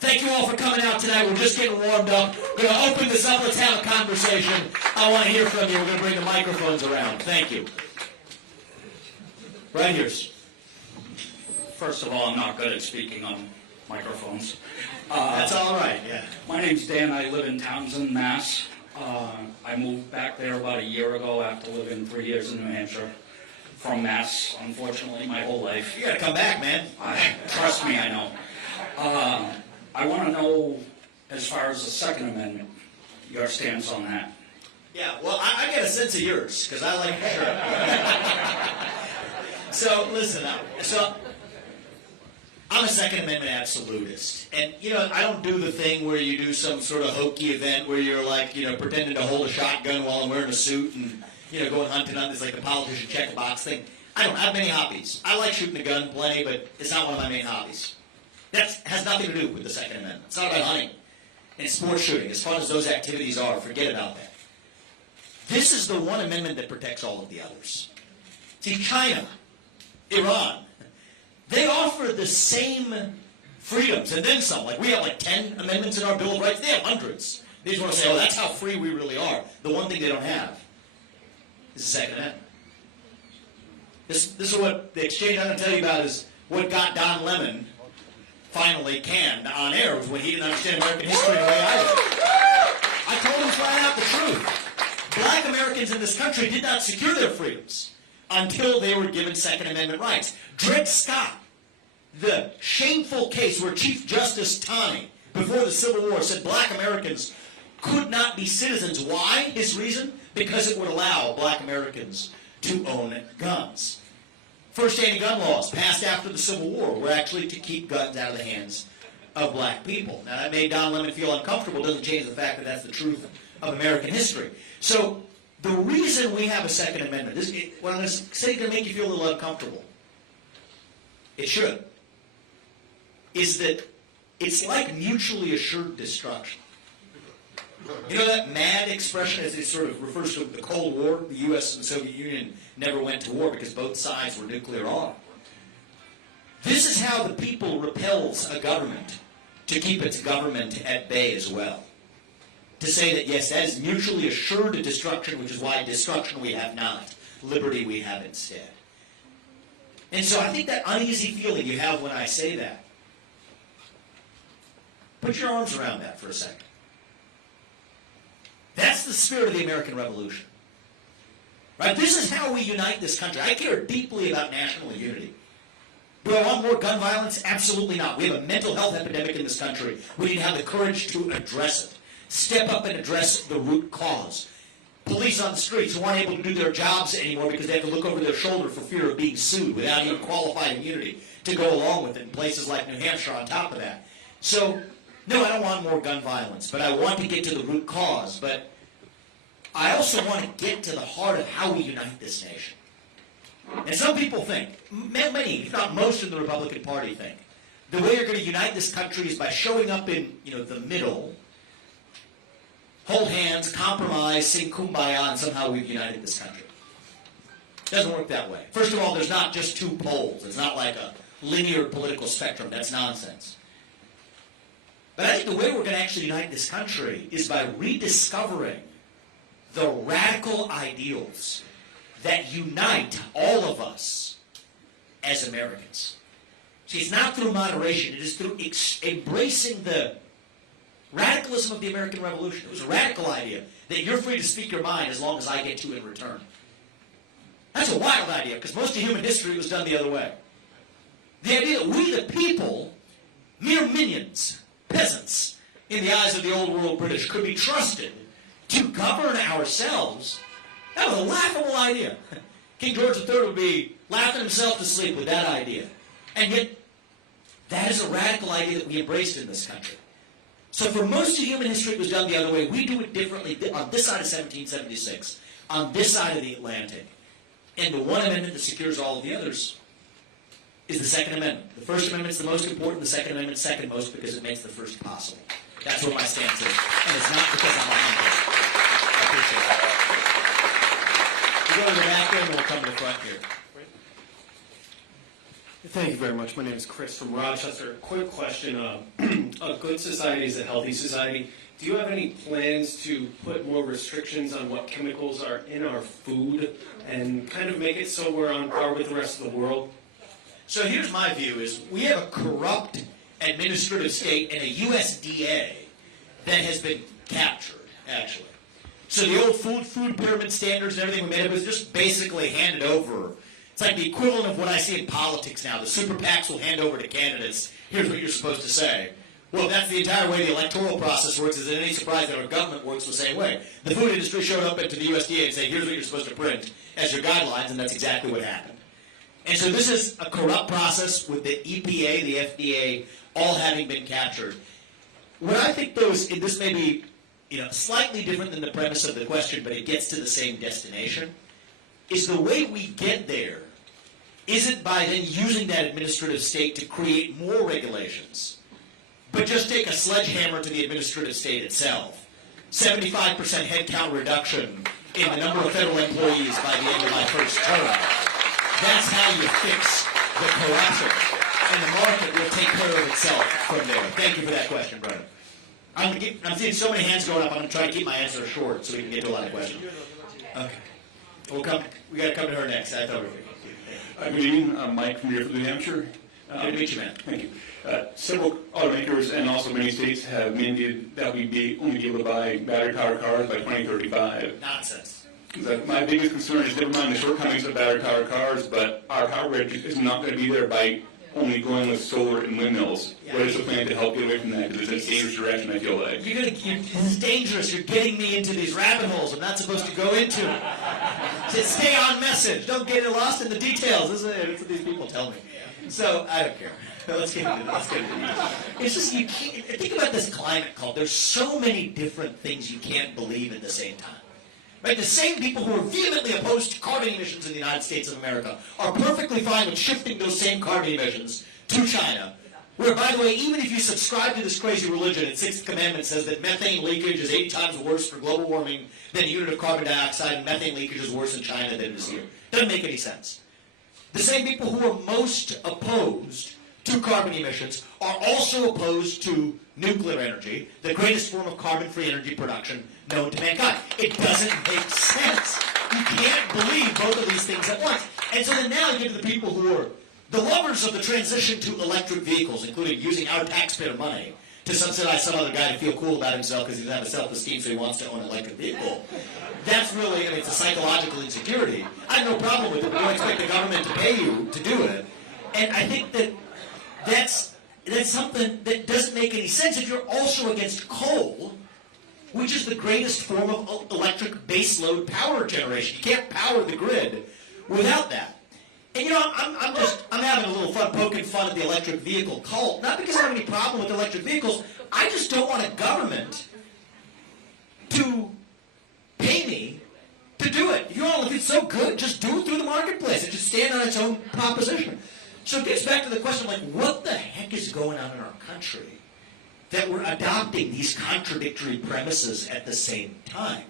Thank you all for coming out tonight. We're just getting warmed up. We're going to open this up. Let's have a conversation. I want to hear from you. We're going to bring the microphones around. Thank you. Right here. First of all, I'm not good at speaking on microphones. That's all right, yeah. My name's Dan. I live in Townsend, Mass. I moved back there about a year ago after living 3 years in New Hampshire. From Mass, unfortunately, my whole life. You got to come back, man. Trust me, I know. I want to know, as far as the Second Amendment, your stance on that. Yeah, well, I get a sense of yours, because I like sure. So, listen, I'm a Second Amendment absolutist. And, you know, I don't do the thing where you do some sort of hokey event where you're like, you know, pretending to hold a shotgun while I'm wearing a suit and, you know, going hunting on this, like the politician check the box thing. I don't have many hobbies. I like shooting a gun plenty, but it's not one of my main hobbies. That has nothing to do with the Second Amendment. It's not about hunting and sports shooting. As fun as those activities are, forget about that. This is the one amendment that protects all of the others. See, China, Iran, they offer the same freedoms, and then some. Like, we have like 10 amendments in our Bill of Rights. They have hundreds. They just want to say, oh, that's how free we really are. The one thing they don't have is the Second Amendment. This is what the exchange I'm going to tell you about is what got Don Lemon finally canned on air, was when he didn't understand American history the way I did. I told him flat out the truth. Black Americans in this country did not secure their freedoms until they were given Second Amendment rights. Dred Scott, the shameful case where Chief Justice Taney, before the Civil War, said black Americans could not be citizens. Why? His reason? Because it would allow black Americans to own guns. First anti-gun laws passed after the Civil War were actually to keep guns out of the hands of black people. Now, that made Don Lemon feel uncomfortable. It doesn't change the fact that that's the truth of American history. So the reason we have a Second Amendment, what I'm going to say is going to make you feel a little uncomfortable. It should. Is that it's like mutually assured destruction. You know that MAD expression, as it sort of refers to the Cold War? The U.S. and the Soviet Union never went to war because both sides were nuclear armed. This is how the people repels a government to keep its government at bay as well. To say that, yes, that is mutually assured destruction, which is why destruction we have not, liberty we have instead. And so I think that uneasy feeling you have when I say that, put your arms around that for a second. That's the spirit of the American Revolution. Right? This is how we unite this country. I care deeply about national unity. Do I want more gun violence? Absolutely not. We have a mental health epidemic in this country. We need to have the courage to address it. Step up and address the root cause. Police on the streets who aren't able to do their jobs anymore because they have to look over their shoulder for fear of being sued without even qualified immunity to go along with it in places like New Hampshire on top of that. So, no, I don't want more gun violence, but I want to get to the root cause. But I also want to get to the heart of how we unite this nation. And some people think, many, if not most in the Republican Party think, the way you're going to unite this country is by showing up in, the middle, hold hands, compromise, sing Kumbaya, and somehow we've united this country. It doesn't work that way. First of all, there's not just two poles. It's not like a linear political spectrum. That's nonsense. But I think the way we're going to actually unite this country is by rediscovering the radical ideals that unite all of us as Americans. See, it's not through moderation. It is through embracing the radicalism of the American Revolution. It was a radical idea that you're free to speak your mind as long as I get to in return. That's a wild idea, because most of human history was done the other way. The idea that we, the people, mere minions, peasants, in the eyes of the old world British, could be trusted to govern ourselves, that was a laughable idea. King George III would be laughing himself to sleep with that idea. And yet, that is a radical idea that we embraced in this country. So for most of human history, it was done the other way. We do it differently on this side of 1776, on this side of the Atlantic. And the one amendment that secures all of the others is the Second Amendment. The First Amendment is the most important, the Second Amendment is second most because it makes the first possible. That's what my stance is. And it's not because I'm a hunter. I appreciate it. We'll go to the back end and we'll come to the front here. Thank you very much. My name is Chris from Rochester. Quick question. A good society is a healthy society. Do you have any plans to put more restrictions on what chemicals are in our food and kind of make it so we're on par with the rest of the world? So here's my view is we have a corrupt administrative state and a USDA that has been captured, actually. So the old food pyramid standards and everything we made up was just basically handed over. It's like the equivalent of what I see in politics now. The super PACs will hand over to candidates, here's what you're supposed to say. Well, that's the entire way the electoral process works. Is it any surprise that our government works the same way? The food industry showed up into the USDA and said, here's what you're supposed to print as your guidelines, and that's exactly what happened. And so this is a corrupt process with the EPA, the FDA, all having been captured. What I think, though, is this may be slightly different than the premise of the question, but it gets to the same destination, is the way we get there isn't by then using that administrative state to create more regulations, but just take a sledgehammer to the administrative state itself. 75% headcount reduction in the number of federal employees by the end of my first term. That's how you fix the corruption. And the market will take care of itself from there. Thank you for that question, brother. I'm seeing so many hands going up, I'm going to try to keep my answer short so we can get to a lot of questions. Okay. We got to come to her next. I thought we were Good evening. I'm Mike from New Hampshire. Good to meet you, man. Thank you. Several automakers and also many states have mandated that we only be able to buy battery-powered cars by 2035. Nonsense. My biggest concern is never mind the shortcomings of battery-powered cars, but our power grid is not going to be there by only going with solar and windmills. Yeah. What is the plan to help get away from that? Because it's a dangerous direction, I feel like. This is dangerous. You're getting me into these rabbit holes I'm not supposed to go into. Just stay on message. Don't get lost in the details. That's what these people tell me. So, I don't care. Let's get into it. It's just, you can't, think about this climate call. There's so many different things you can't believe at the same time. Right? The same people who are vehemently opposed to carbon emissions in the United States of America are perfectly fine with shifting those same carbon emissions to China, where, by the way, even if you subscribe to this crazy religion, its Sixth Commandment says that methane leakage is 8 times worse for global warming than a unit of carbon dioxide, and methane leakage is worse in China than it is here. Doesn't make any sense. The same people who are most opposed to carbon emissions are also opposed to nuclear energy, the greatest form of carbon-free energy production known to mankind. It doesn't make sense. You can't believe both of these things at once. And so then now you get to the people who are the lovers of the transition to electric vehicles, including using our taxpayer money to subsidize some other guy to feel cool about himself because he doesn't have a self-esteem, so he wants to own an electric vehicle. That's really, it's a psychological insecurity. I have no problem with it, but don't expect the government to pay you to do it. And I think that's something that doesn't make any sense if you're also against coal, which is the greatest form of electric baseload power generation. You can't power the grid without that. And I'm having a little fun poking fun at the electric vehicle cult, not because I have any problem with electric vehicles. I just don't want a government to pay me to do it. If it's so good, just do it through the marketplace and just stand on its own proposition. So it gets back to the question, what the heck is going on in our country that we're adopting these contradictory premises at the same time?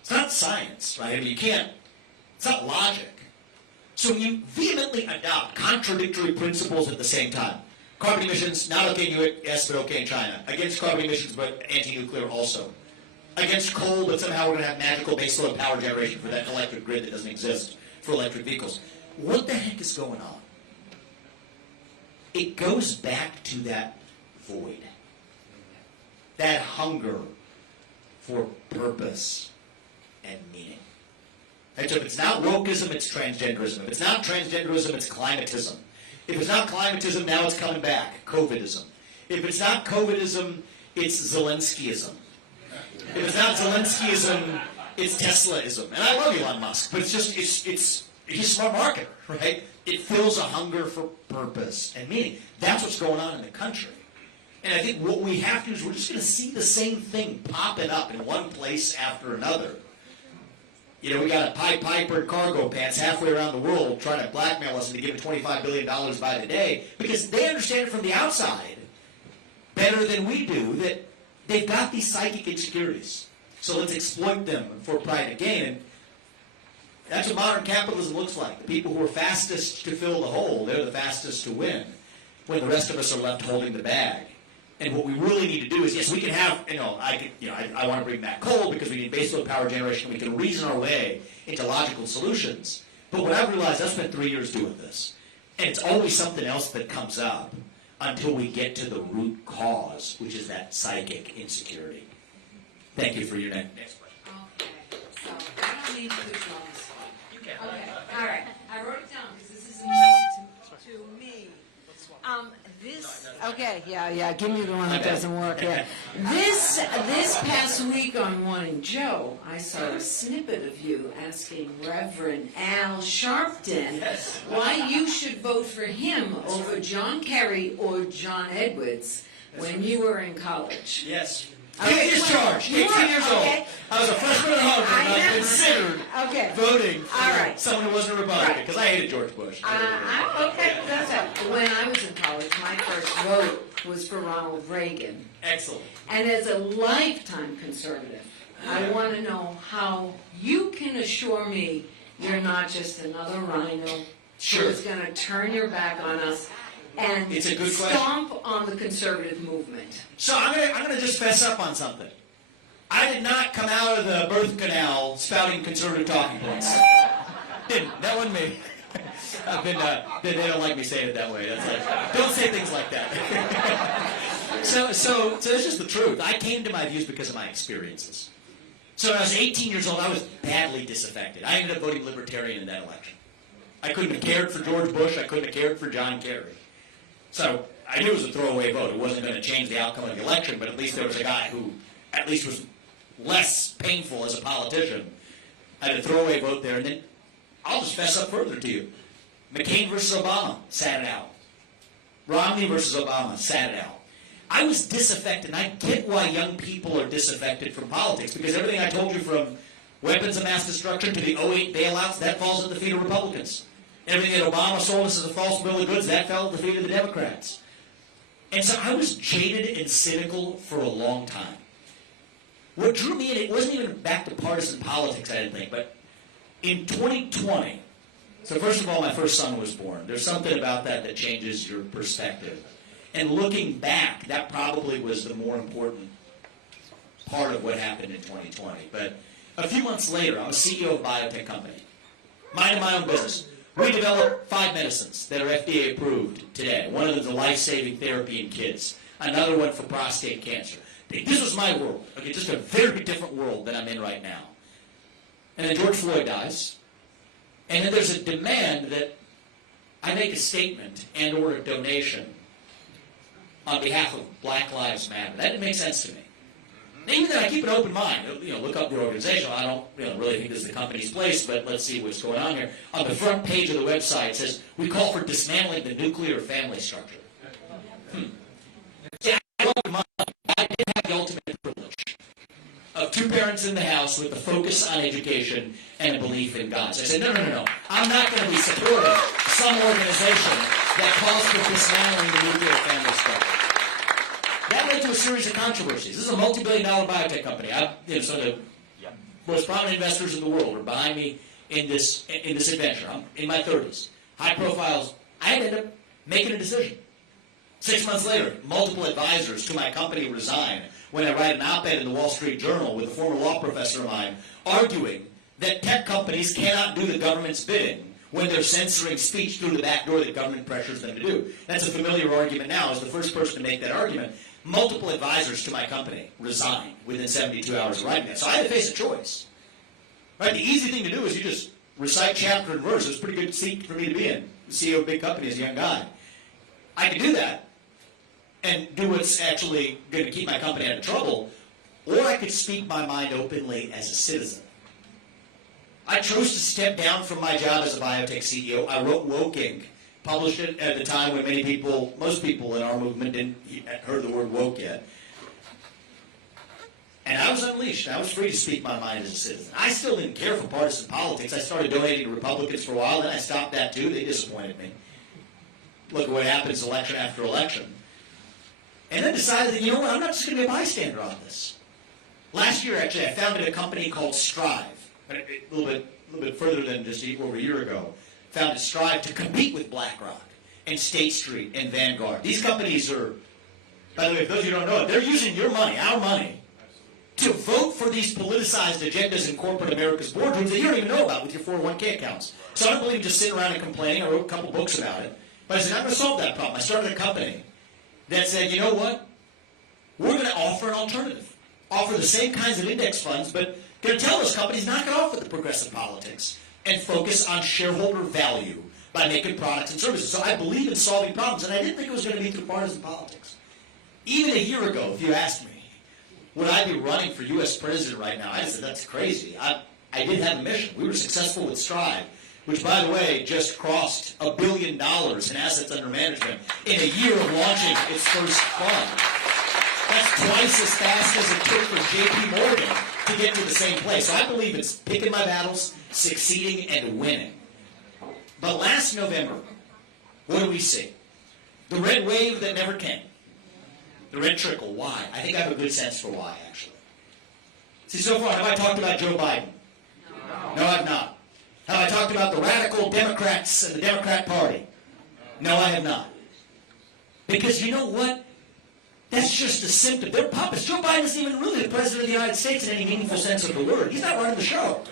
It's not science, right? It's not logic. So you vehemently adopt contradictory principles at the same time. Carbon emissions, not okay in the US, but okay in China. Against carbon emissions, but anti-nuclear also. Against coal, but somehow we're going to have magical baseload power generation for that electric grid that doesn't exist for electric vehicles. What the heck is going on? It goes back to that void. That hunger for purpose and meaning. And so if it's not wokeism, it's transgenderism. If it's not transgenderism, it's climatism. If it's not climatism, now it's coming back, COVIDism. If it's not COVIDism, it's Zelenskyism. If it's not Zelenskyism, it's Teslaism. And I love Elon Musk, but he's a smart marketer, right? It fills a hunger for purpose and meaning. That's what's going on in the country. And I think what we have to do is we're just going to see the same thing popping up in one place after another. We got a Pied Piper in cargo pants halfway around the world trying to blackmail us into giving $25 billion by the day because they understand it from the outside better than we do that they've got these psychic insecurities. So let's exploit them for private gain. And That's what modern capitalism looks like. The people who are fastest to fill the hole, they're the fastest to win, when the rest of us are left holding the bag. And what we really need to do is, yes, we can have, I want to bring back coal because we need baseload power generation. We can reason our way into logical solutions. But what I've realized, I've spent 3 years doing this, and it's always something else that comes up until we get to the root cause, which is that psychic insecurity. Thank you for your next question. Okay, so I don't need to put you on the spot. You can. Okay, all right. I wrote it down because this is important to me. Give me the one that doesn't work yet. This past week on Morning Joe, I saw a snippet of you asking Reverend Al Sharpton why you should vote for him over John Kerry or John Edwards when you were in college. Yes. Okay, Take discharge. 18 years old. I was a freshman at Harvard, and I considered voting for someone who wasn't a Republican, because I hated George Bush. That's it. When I was in college, my first vote was for Ronald Reagan. Excellent. And as a lifetime conservative, I want to know how you can assure me you're not just another rhino who is going to turn your back on us and It's a good stomp on the conservative movement. So I'm gonna just fess up on something. I did not come out of the birth canal spouting conservative talking points. Didn't. That wasn't me. I've been. They don't like me saying it that way. That's like, don't say things like that. So it's just the truth. I came to my views because of my experiences. So when I was 18 years old, I was badly disaffected. I ended up voting Libertarian in that election. I couldn't have cared for George Bush. I couldn't have cared for John Kerry. So I knew it was a throwaway vote. It wasn't going to change the outcome of the election, but at least there was a guy who at least was less painful as a politician. I had a throwaway vote there, and then I'll just fess up further to you. McCain versus Obama, sat it out. Romney versus Obama, sat it out. I was disaffected, and I get why young people are disaffected from politics, because everything I told you from weapons of mass destruction to the 08 bailouts, that falls at the feet of Republicans. Everything that Obama sold us as a false bill of goods, that fell at the feet of the Democrats. And so I was jaded and cynical for a long time. What drew me in, it wasn't even back to partisan politics, I didn't think, but in 2020, so first of all, my first son was born. There's something about that changes your perspective. And looking back, that probably was the more important part of what happened in 2020. But a few months later, I'm a CEO of a biotech company. Minding my own business. We developed 5 medicines that are FDA approved today. One of them is a life-saving therapy in kids. Another one for prostate cancer. This was my world. Okay, just a very different world than I'm in right now. And then George Floyd dies. And then there's a demand that I make a statement and or a donation on behalf of Black Lives Matter. That didn't make sense to me. Even then, I keep an open mind. Look up the organization. I don't really think this is the company's place, but let's see what's going on here. On the front page of the website, it says, we call for dismantling the nuclear family structure. See, I did have the ultimate privilege of 2 parents in the house with a focus on education and a belief in God. So I said, no. I'm not going to be supporting some organization that calls for dismantling the nuclear family structure. That led to a series of controversies. This is a multi-billion-dollar biotech company. So the most prominent investors in the world are behind me in this adventure. I'm in my 30s. High profiles. I ended up making a decision. 6 months later, multiple advisors to my company resign when I write an op-ed in the Wall Street Journal with a former law professor of mine arguing that tech companies cannot do the government's bidding when they're censoring speech through the back door that government pressures them to do. That's a familiar argument now. As the first person to make that argument, multiple advisors to my company resigned within 72 hours of writing that. So I had to face a choice. Right? The easy thing to do is you just recite chapter and verse. It's a pretty good seat for me to be in. The CEO of a big company as a young guy. I could do that and do what's actually going to keep my company out of trouble, or I could speak my mind openly as a citizen. I chose to step down from my job as a biotech CEO. I wrote Woke Inc., published it at the time when most people in our movement didn't heard the word woke yet. And I was unleashed. I was free to speak my mind as a citizen. I still didn't care for partisan politics. I started donating to Republicans for a while, then I stopped that too. They disappointed me. Look at what happens election after election. And then decided that, I'm not just going to be a bystander on this. Last year, actually, I founded a company called Strive. A little bit little bit further than just over a year ago, founded Strive to compete with BlackRock and State Street and Vanguard. These companies are, by the way, if those of you who don't know it, they're using your money, our money, to vote for these politicized agendas in corporate America's boardrooms that you don't even know about with your 401k accounts. So I don't believe just sitting around and complaining. I wrote a couple books about it. But I said, I'm going to solve that problem. I started a company that said, you know what? We're going to offer an alternative. Offer the same kinds of index funds, but going to tell those companies knock it off with the progressive politics and focus on shareholder value by making products and services. So I believe in solving problems, and I didn't think it was going to be through partisan politics. Even a year ago, if you asked me, would I be running for U.S. president right now? I said, that's crazy. I did have a mission. We were successful with Strive, which, by the way, just crossed $1 billion in assets under management in a year of launching its first fund. That's twice as fast as it took for J.P. Morgan to get to the same place. So I believe it's picking my battles, succeeding, and winning. But last November, what do we see? The red wave that never came. The red trickle. Why? I think I have a good sense for why, actually. See, so far, have I talked about Joe Biden? No, I've not. Have I talked about the radical Democrats and the Democrat Party? No, I have not. Because you know what? That's just a symptom. They're puppets. Joe Biden isn't even really the president of the United States in any meaningful sense of the word. He's not running the show.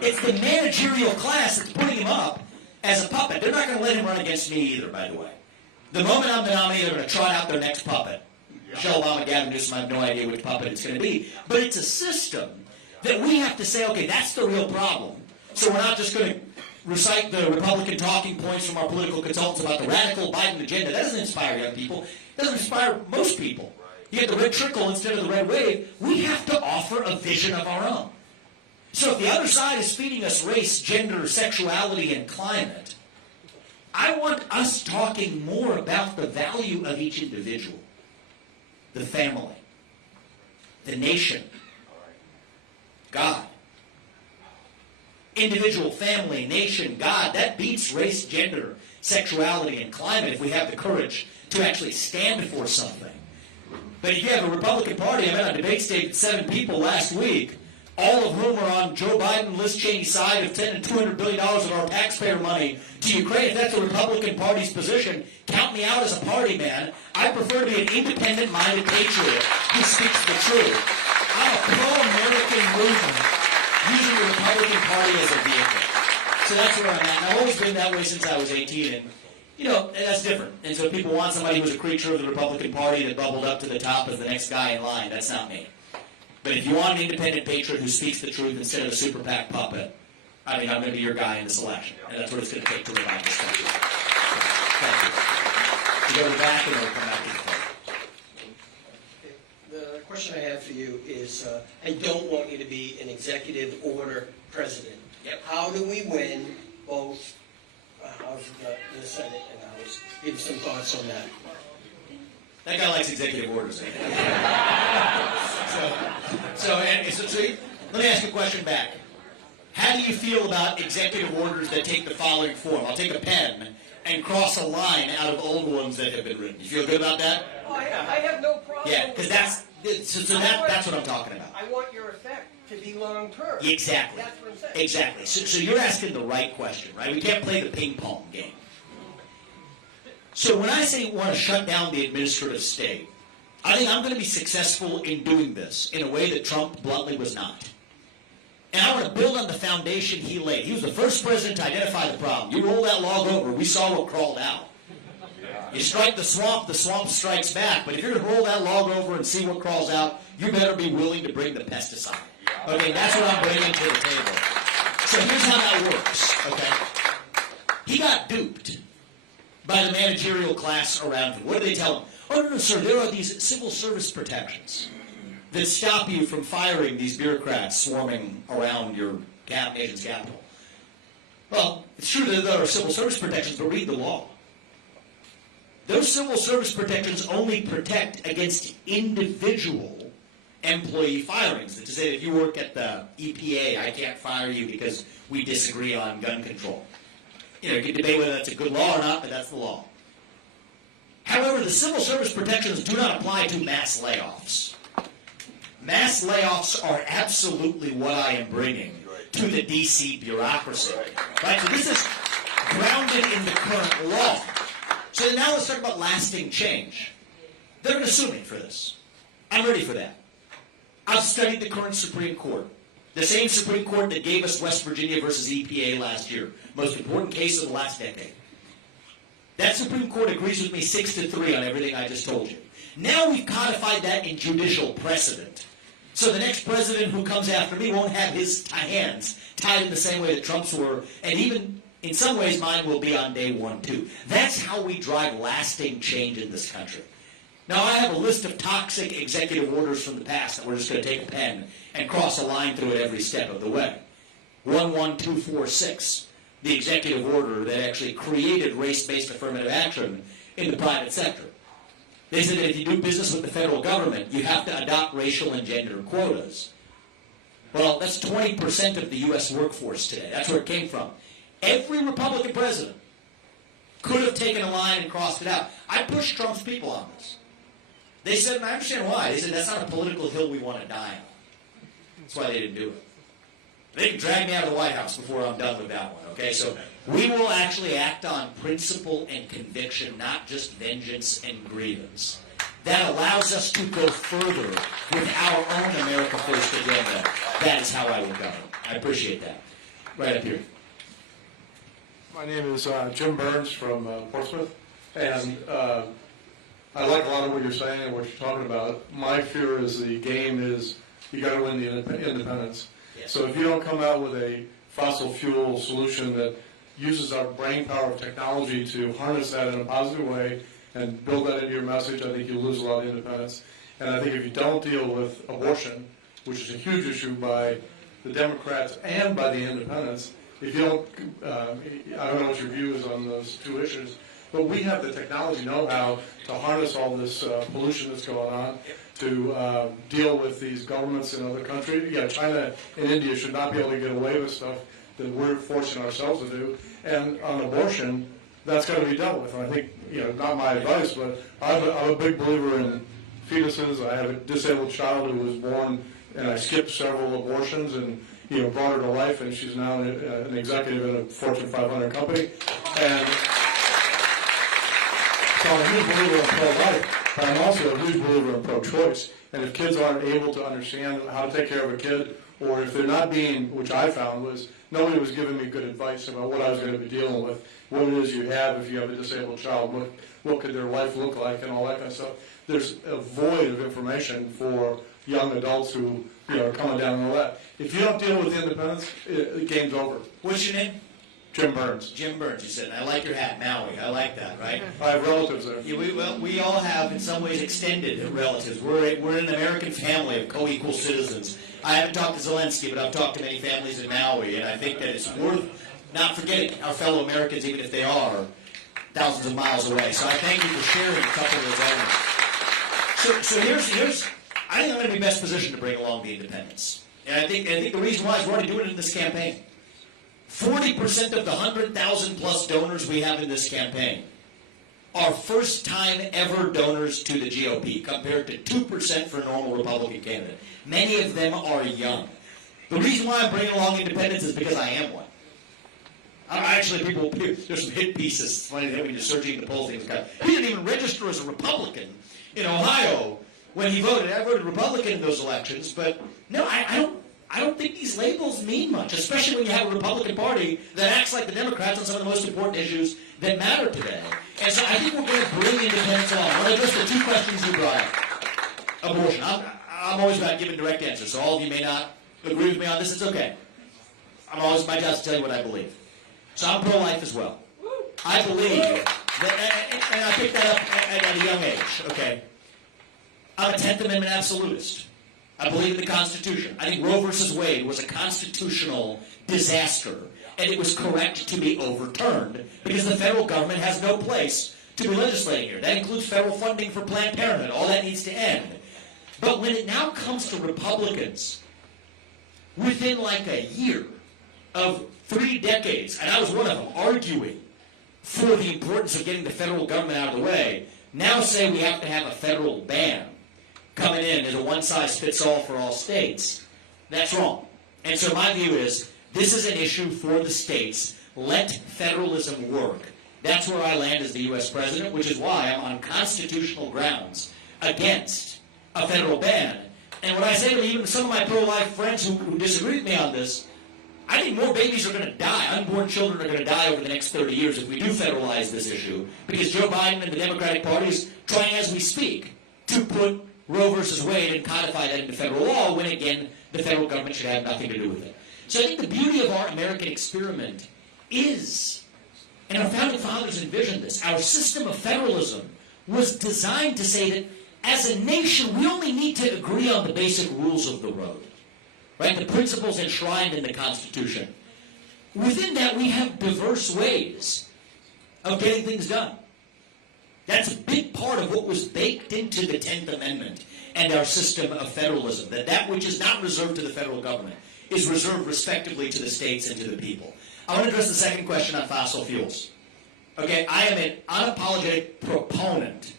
It's the managerial class that's putting him up as a puppet. They're not going to let him run against me either, by the way. The moment I'm the nominee, they're going to trot out their next puppet. Michelle Obama, Gavin Newsom, I have no idea which puppet it's going to be. But it's a system that we have to say, okay, that's the real problem. So we're not just going to recite the Republican talking points from our political consultants about the radical Biden agenda. That doesn't inspire young people. It doesn't inspire most people. You get the red trickle instead of the red wave. We have to offer a vision of our own. So if the other side is feeding us race, gender, sexuality, and climate, I want us talking more about the value of each individual. The family, the nation, God. Individual, family, nation, God, that beats race, gender, sexuality, and climate if we have the courage to actually stand for something. But if you have a Republican Party, I met on debate stage with 7 people last week, all of whom are on Joe Biden, Liz Cheney's side of $10 and $200 billion of our taxpayer money to Ukraine. If that's the Republican Party's position, count me out as a party man. I prefer to be an independent-minded patriot who speaks the truth. I'm a pro-American movement using the Republican Party as a vehicle. So that's where I'm at. And I've always been that way since I was 18. And, you know, that's different. And so people want somebody who was a creature of the Republican Party that bubbled up to the top as the next guy in line. That's not me. But if you want an independent patriot who speaks the truth instead of a super PAC puppet, I mean, I'm going to be your guy in this election. And that's what it's going to take to revive this country. Thank you. You go to the back and then we'll come back to the front. The question I have for you is, I don't want you to be an executive order president. Yep. How do we win both House of the Senate and House? Give some thoughts on that. That guy likes executive orders. So let me ask you a question back. How do you feel about executive orders that take the following form? I'll take a pen and cross a line out of old ones that have been written. You feel good about that? Oh, I have no problem. Yeah, because that's what I'm talking about. I want your effect to be long term. Exactly. That's what I'm saying. Exactly. So you're asking the right question, right? We can't play the ping pong game. So when I say we want to shut down the administrative state, I think I'm going to be successful in doing this in a way that Trump bluntly was not. And I want to build on the foundation he laid. He was the first president to identify the problem. You roll that log over, we saw what crawled out. You strike the swamp strikes back. But if you're going to roll that log over and see what crawls out, you better be willing to bring the pesticide. Okay, that's what I'm bringing to the table. So here's how that works, okay? He got duped by the managerial class around him. What do they tell him? Oh, no, sir, there are these civil service protections that stop you from firing these bureaucrats swarming around your nation's capital. Well, it's true that there are civil service protections, but read the law. Those civil service protections only protect against individual employee firings. To say that if you work at the EPA, I can't fire you because we disagree on gun control. You know, you can debate whether that's a good law or not, but that's the law. However, the civil service protections do not apply to mass layoffs. Mass layoffs are absolutely what I am bringing to the DC bureaucracy. Right? So this is grounded in the current law. So now let's talk about lasting change. They're going to sue me for this. I'm ready for that. I've studied the current Supreme Court. The same Supreme Court that gave us West Virginia versus EPA last year. Most important case of the last decade. That Supreme Court agrees with me 6-3 on everything I just told you. Now we've codified that in judicial precedent. So the next president who comes after me won't have his hands tied in the same way that Trump's were, and even in some ways mine will be on day one too. That's how we drive lasting change in this country. Now I have a list of toxic executive orders from the past that we're just going to take a pen and cross a line through it every step of the way. 11246. The executive order that actually created race-based affirmative action in the private sector. They said that if you do business with the federal government, you have to adopt racial and gender quotas. Well, that's 20% of the U.S. workforce today. That's where it came from. Every Republican president could have taken a line and crossed it out. I pushed Trump's people on this. They said, and I understand why, they said that's not a political hill we want to die on. That's why they didn't do it. They can drag me out of the White House before I'm done with that one, okay? So we will actually act on principle and conviction, not just vengeance and grievance. That allows us to go further with our own America First agenda. That is how I will govern. I appreciate that. Right up here. My name is Jim Burns from Portsmouth, and I like a lot of what you're saying and what you're talking about. My fear is the game is you got to win the independence. Yes. So if you don't come out with a fossil fuel solution that uses our brain power of technology to harness that in a positive way and build that into your message, I think you'll lose a lot of independence. And I think if you don't deal with abortion, which is a huge issue by the Democrats and by the independents, if you don't, I don't know what your view is on those two issues, but we have the technology know-how to harness all this pollution that's going on, to deal with these governments in other countries. Yeah, China and India should not be able to get away with stuff that we're forcing ourselves to do. And on abortion, that's got to be dealt with. And I think, not my advice, but I'm a big believer in fetuses. I have a disabled child who was born, and I skipped several abortions and brought her to life, and she's now an executive in a Fortune 500 company. And so I'm a huge believer in pro-life, but I'm also a huge believer in pro-choice. And if kids aren't able to understand how to take care of a kid, or if they're not being, which I found was, nobody was giving me good advice about what I was going to be dealing with, what it is you have if you have a disabled child, what could their life look like, and all that kind of stuff. There's a void of information for young adults who are coming down the left. If you don't deal with independence, the game's over. What's your name? Jim Burns. Jim Burns, you said. I like your hat, Maui. I like that, right? I have relatives there. Yeah, we all have, in some ways, extended relatives. We're an American family of co-equal citizens. I haven't talked to Zelensky, but I've talked to many families in Maui, and I think that it's worth not forgetting our fellow Americans, even if they are thousands of miles away. So I thank you for sharing a couple of those elements. So here's I think I'm going to be best positioned to bring along the independence. And I think the reason why is we're already doing it in this campaign. 40% of the 100,000 plus donors we have in this campaign are first time ever donors to the GOP, compared to 2% for a normal Republican candidate. Many of them are young. The reason why I'm bringing along independence is because I am one. There's some hit pieces. It's funny that when you're searching the polls, he didn't even register as a Republican in Ohio when he voted. I voted Republican in those elections, but no, I don't think these labels mean much, especially when you have a Republican Party that acts like the Democrats on some of the most important issues that matter today. And so I think we're going to bring independence along. I want to address the two questions you brought up. Abortion. I'm always about giving direct answers, so all of you may not agree with me on this. It's okay. My job is to tell you what I believe. So I'm pro-life as well. I believe that, and I picked that up at a young age, okay? I'm a 10th Amendment absolutist. I believe in the Constitution. I think Roe versus Wade was a constitutional disaster, and it was correct to be overturned because the federal government has no place to be legislating here. That includes federal funding for Planned Parenthood. All that needs to end. But when it now comes to Republicans, within like a year of 3 decades, and I was one of them, arguing for the importance of getting the federal government out of the way, now say we have to have a federal ban coming in as a one-size-fits-all for all states. That's wrong. And so my view is This is an issue for the states. Let federalism work. That's where I land as the U.S. president, which is why I'm on constitutional grounds against a federal ban. And when I say to even some of my pro-life friends who disagree with me on this, I think more babies are going to die. Unborn children are going to die over the next 30 years if we do federalize this issue, because Joe Biden and the Democratic Party is trying as we speak to put Roe versus Wade and codify that into federal law when, again, the federal government should have nothing to do with it. So I think the beauty of our American experiment is, and our founding fathers envisioned this, our system of federalism was designed to say that as a nation, we only need to agree on the basic rules of the road, right? The principles enshrined in the Constitution. Within that, we have diverse ways of getting things done. That's a big part of what was baked into the 10th Amendment and our system of federalism, that which is not reserved to the federal government is reserved respectively to the states and to the people. I want to address the second question on fossil fuels. Okay, I am an unapologetic proponent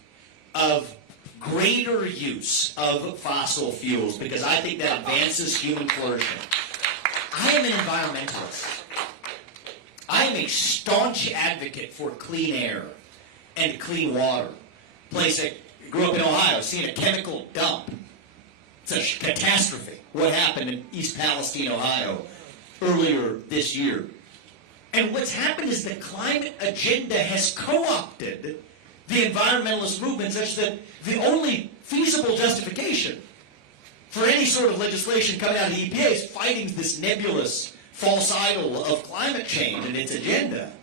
of greater use of fossil fuels because I think that advances human flourishing. I am an environmentalist. I am a staunch advocate for clean air and clean water. Place I grew up in Ohio, seeing a chemical dump. It's a catastrophe. What happened in East Palestine, Ohio, earlier this year. And what's happened is the climate agenda has co-opted the environmentalist movement such that the only feasible justification for any sort of legislation coming out of the EPA is fighting this nebulous false idol of climate change and its agenda,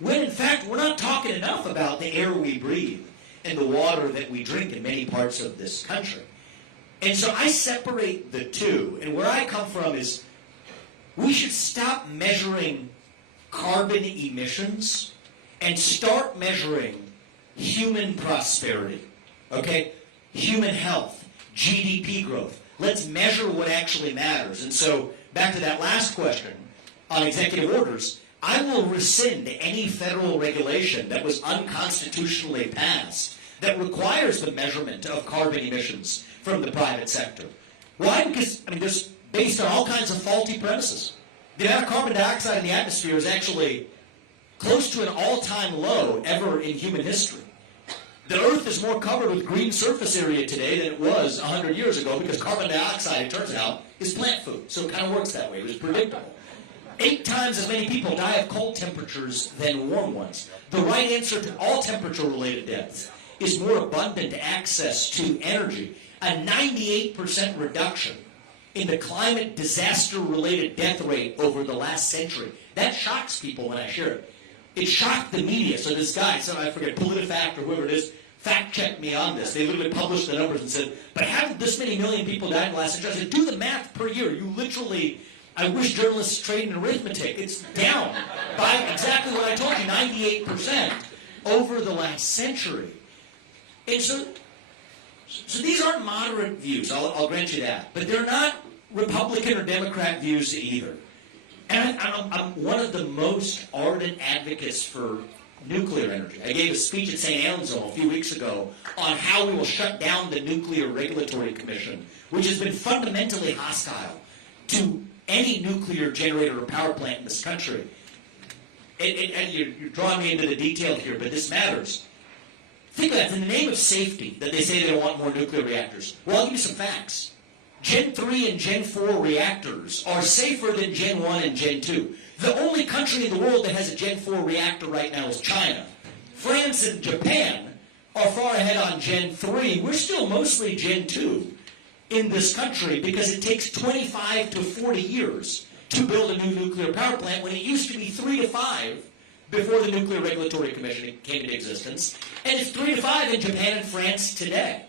when in fact we're not talking enough about the air we breathe and the water that we drink in many parts of this country. And so I separate the two, and where I come from is we should stop measuring carbon emissions and start measuring human prosperity, okay? Human health, GDP growth. Let's measure what actually matters. And so back to that last question on executive orders, I will rescind any federal regulation that was unconstitutionally passed that requires the measurement of carbon emissions from the private sector. Why? Because, there's based on all kinds of faulty premises. The amount of carbon dioxide in the atmosphere is actually close to an all-time low ever in human history. The Earth is more covered with green surface area today than it was 100 years ago because carbon dioxide, it turns out, is plant food. So it kind of works that way. It was predictable. 8 times as many people die of cold temperatures than warm ones. The right answer to all temperature-related deaths is more abundant access to energy. A 98% reduction in the climate disaster-related death rate over the last century. That shocks people when I share it. It shocked the media. So this guy, I forget, PolitiFact or whoever it is, fact-checked me on this. They literally published the numbers and said, but haven't this many million people died in the last century? I said, do the math per year. You literally, I wish journalists trained in arithmetic. It's down by exactly what I told you, 98% over the last century. And so these aren't moderate views, I'll grant you that. But they're not Republican or Democrat views either. And I'm one of the most ardent advocates for nuclear energy. I gave a speech at St. Anselm a few weeks ago on how we will shut down the Nuclear Regulatory Commission, which has been fundamentally hostile to any nuclear generator or power plant in this country. And you're drawing me into the detail here, but this matters. Think of that. In the name of safety, that they say they don't want more nuclear reactors. Well, I'll give you some facts. Gen 3 and Gen 4 reactors are safer than Gen 1 and Gen 2. The only country in the world that has a Gen 4 reactor right now is China. France and Japan are far ahead on Gen 3. We're still mostly Gen 2 in this country because it takes 25 to 40 years to build a new nuclear power plant when it used to be 3 to 5 before the Nuclear Regulatory Commission came into existence. And it's 3 to 5 in Japan and France today.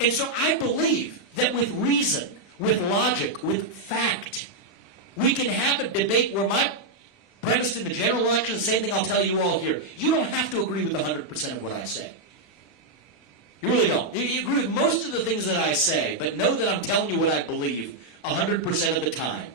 And so I believe that with reason, with logic, with fact, we can have a debate where my premise in the general election is the same thing I'll tell you all here. You don't have to agree with 100% of what I say. You really don't. You agree with most of the things that I say, but know that I'm telling you what I believe 100% of the time.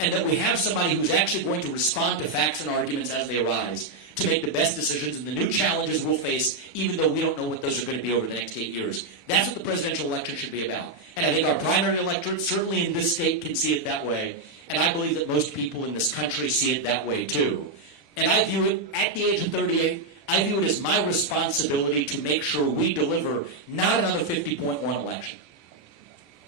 And that we have somebody who's actually going to respond to facts and arguments as they arise to make the best decisions and the new challenges we'll face, even though we don't know what those are going to be over the next 8 years. That's what the presidential election should be about. And I think our primary electorate, certainly in this state, can see it that way. And I believe that most people in this country see it that way too. And I view it, at the age of 38, I view it as my responsibility to make sure we deliver not another 50.1 election.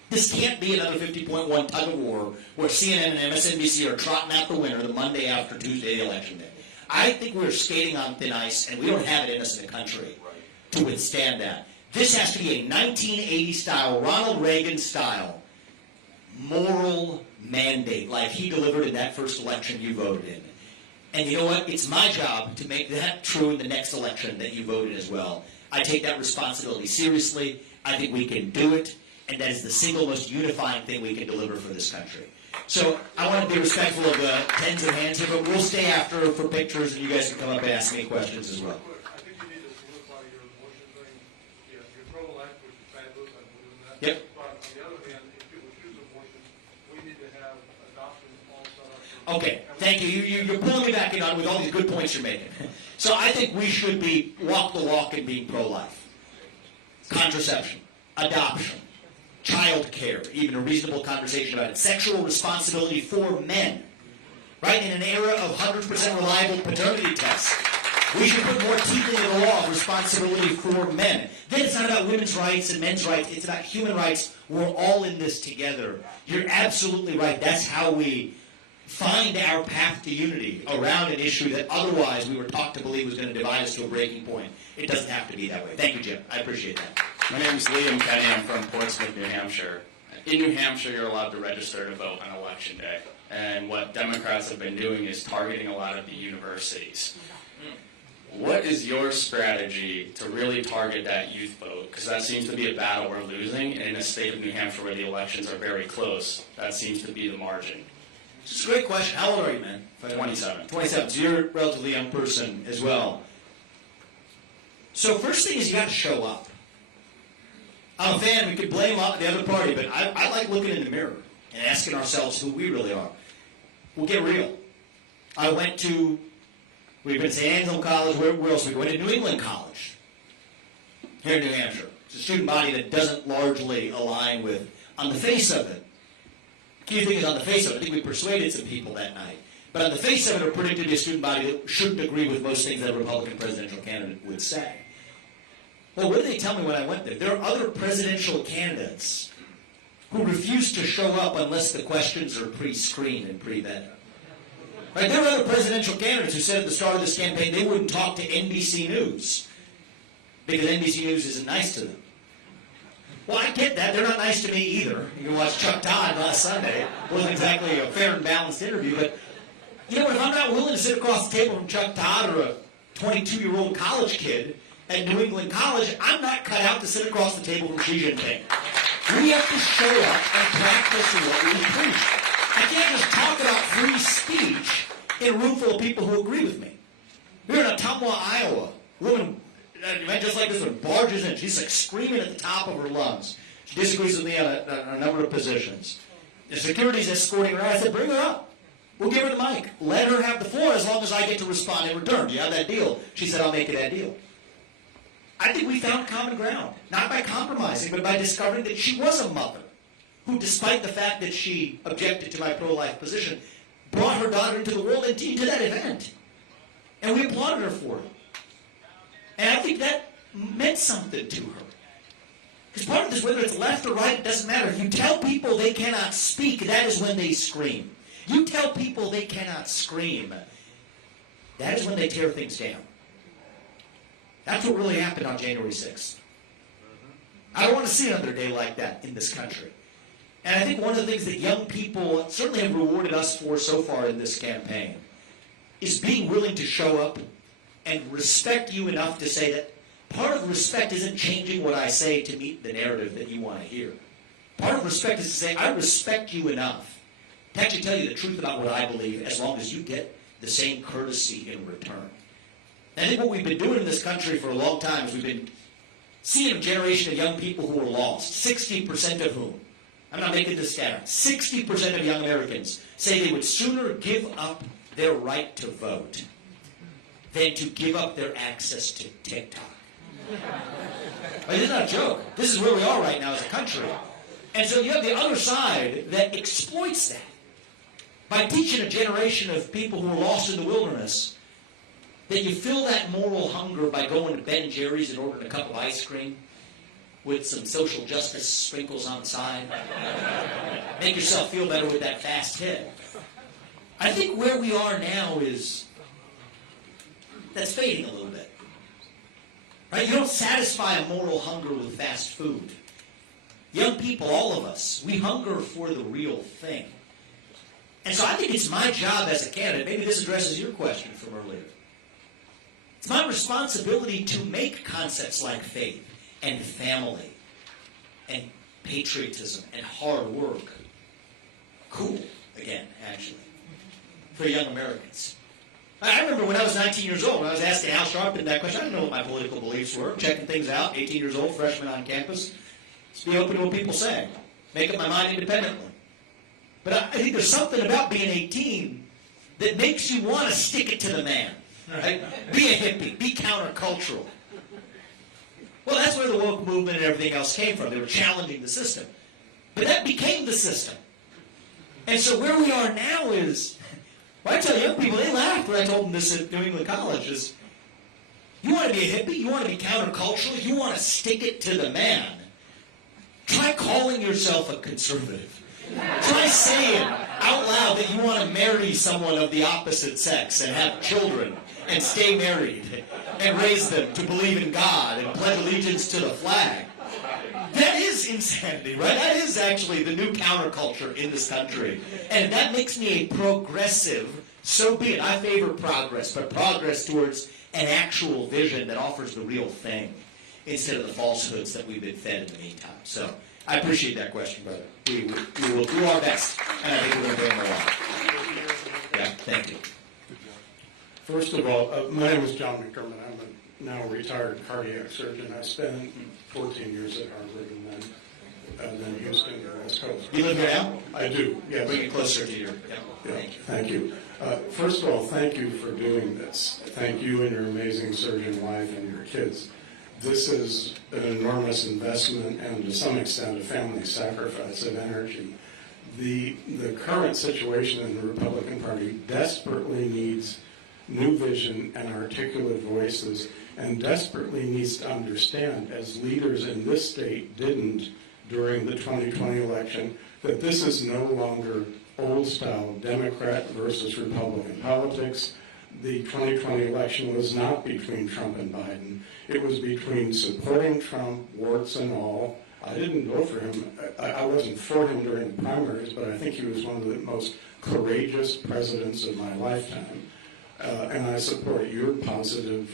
This can't be another 50.1 tug of war where CNN and MSNBC are trotting out the winner the Monday after Tuesday, the election day. I think we're skating on thin ice, and we don't have it in us in the country to withstand that. This has to be a 1980-style, Ronald Reagan-style, moral mandate like he delivered in that first election you voted in. And you know what? It's my job to make that true in the next election that you voted as well. I take that responsibility seriously. I think we can do it, and that is the single most unifying thing we can deliver for this country. So I want to be respectful of the tens of hands here, but we'll stay after for pictures, and you guys can come up and ask me questions as well. I think you need to solidify your abortion thing. Yeah, you're pro-life, which is fabulous, I believe in that. Yep. But on the other hand, if people choose abortion, we need to have adoption all set up. Okay, thank you. You're pulling me back in on with all these good points you're making. So I think we should be walk the walk in being pro-life. Contraception, adoption, child care, even a reasonable conversation about it. Sexual responsibility for men. Right? In an era of 100% reliable paternity tests, we should put more teeth into the law of responsibility for men. Then it's not about women's rights and men's rights. It's about human rights. We're all in this together. You're absolutely right. That's how we find our path to unity around an issue that otherwise we were taught to believe was going to divide us to a breaking point. It doesn't have to be that way. Thank you, Jim. I appreciate that. My name is Liam Kenny. I'm from Portsmouth, New Hampshire. In New Hampshire, you're allowed to register to vote on Election Day. And what Democrats have been doing is targeting a lot of the universities. What is your strategy to really target that youth vote? Because that seems to be a battle we're losing. And in a state of New Hampshire where the elections are very close, that seems to be the margin. It's a great question. How old are you, man? 27. 27. So you're a relatively young person as well. So first thing is you got to show up. I'm a fan. We could blame the other party, but I like looking in the mirror and asking ourselves who we really are. We'll get real. We've been to St. Anselm College. Where else? We went to New England College here in New Hampshire. It's a student body that doesn't largely align with, on the face of it. Key thing is on the face of it. I think we persuaded some people that night. But on the face of it, are predicted to be a student body that shouldn't agree with most things that a Republican presidential candidate would say. Well, what did they tell me when I went there? There are other presidential candidates who refuse to show up unless the questions are pre-screened and pre-vetted. Right? There are other presidential candidates who said at the start of this campaign they wouldn't talk to NBC News because NBC News isn't nice to them. Well, I get that. They're not nice to me either. You can watch Chuck Todd last Sunday. It wasn't exactly a fair and balanced interview, but you know, if I'm not willing to sit across the table from Chuck Todd or a 22-year-old college kid at New England College, I'm not cut out to sit across the table from Xi Jinping. We have to show up and practice what we preach. I can't just talk about free speech in a room full of people who agree with me. We're in Ottumwa, Iowa. A woman, just like this one, barges in. She's like screaming at the top of her lungs. She disagrees with me on a number of positions. The security's escorting her out. I said, bring her up. We'll give her the mic. Let her have the floor as long as I get to respond in return. Do you have that deal? She said, I'll make it that deal. I think we found common ground, not by compromising, but by discovering that she was a mother who, despite the fact that she objected to my pro-life position, brought her daughter into the world and to that event. And we applauded her for it. And I think that meant something to her. Because part of this, whether it's left or right, it doesn't matter. If you tell people they cannot speak, that is when they scream. You tell people they cannot scream, that is when they tear things down. That's what really happened on January 6th. I don't want to see another day like that in this country. And I think one of the things that young people certainly have rewarded us for so far in this campaign is being willing to show up and respect you enough to say that part of respect isn't changing what I say to meet the narrative that you want to hear. Part of respect is to say, I respect you enough to actually tell you the truth about what I believe as long as you get the same courtesy in return. And I think what we've been doing in this country for a long time is we've been seeing a generation of young people who are lost, 60% of whom, I'm not making this stat up, 60% of young Americans say they would sooner give up their right to vote than to give up their access to TikTok. This is not a joke. This is where we are right now as a country. And so you have the other side that exploits that. by teaching a generation of people who are lost in the wilderness that you fill that moral hunger by going to Ben & Jerry's and ordering a cup of ice cream with some social justice sprinkles on the side. Make yourself feel better with that fast hit. I think where we are now is that's fading a little bit. Right? You don't satisfy a moral hunger with fast food. Young people, all of us, we hunger for the real thing. And so I think it's my job as a candidate, maybe this addresses your question from earlier. It's my responsibility to make concepts like faith and family and patriotism and hard work cool again, actually, for young Americans. I remember when I was 19 years old, when I was asking Al Sharpton that question, I didn't know what my political beliefs were, checking things out, 18 years old, freshman on campus. Just be open to what people say. Make up my mind independently. But I think there's something about being 18 that makes you want to stick it to the man. Right? Be a hippie. Be countercultural. Well, that's where the woke movement and everything else came from. They were challenging the system. But that became the system. And so where we are now is, well, I tell young people, they laughed when I told them this at New England College, is you want to be a hippie, you want to be countercultural, you want to stick it to the man. Try calling yourself a conservative. Try saying out loud that you want to marry someone of the opposite sex and have children and stay married and raise them to believe in God and pledge allegiance to the flag. That is insanity, right? That is actually the new counterculture in this country. And if that makes me a progressive, so be it. I favor progress, but progress towards an actual vision that offers the real thing instead of the falsehoods that we've been fed in the meantime. So I appreciate that question, brother. We will do our best, and I think we're going to bring them along. Yeah, thank you. First of all, my name is John McDermott. I'm a now retired cardiac surgeon. I spent 14 years at Harvard and then Houston and the West Coast. You live here now? I do, yes. Bring it closer to your... Yeah, thank you. First of all, thank you for doing this. Thank you and your amazing surgeon wife and your kids. This is an enormous investment and to some extent a family sacrifice of energy. The current situation in the Republican Party desperately needs new vision and articulate voices and desperately needs to understand, as leaders in this state didn't during the 2020 election, that this is no longer old-style Democrat versus Republican politics. The 2020 election was not between Trump and Biden. It was between supporting Trump, warts and all. I didn't vote for him. I wasn't for him during the primaries, but I think he was one of the most courageous presidents of my lifetime. And I support your positive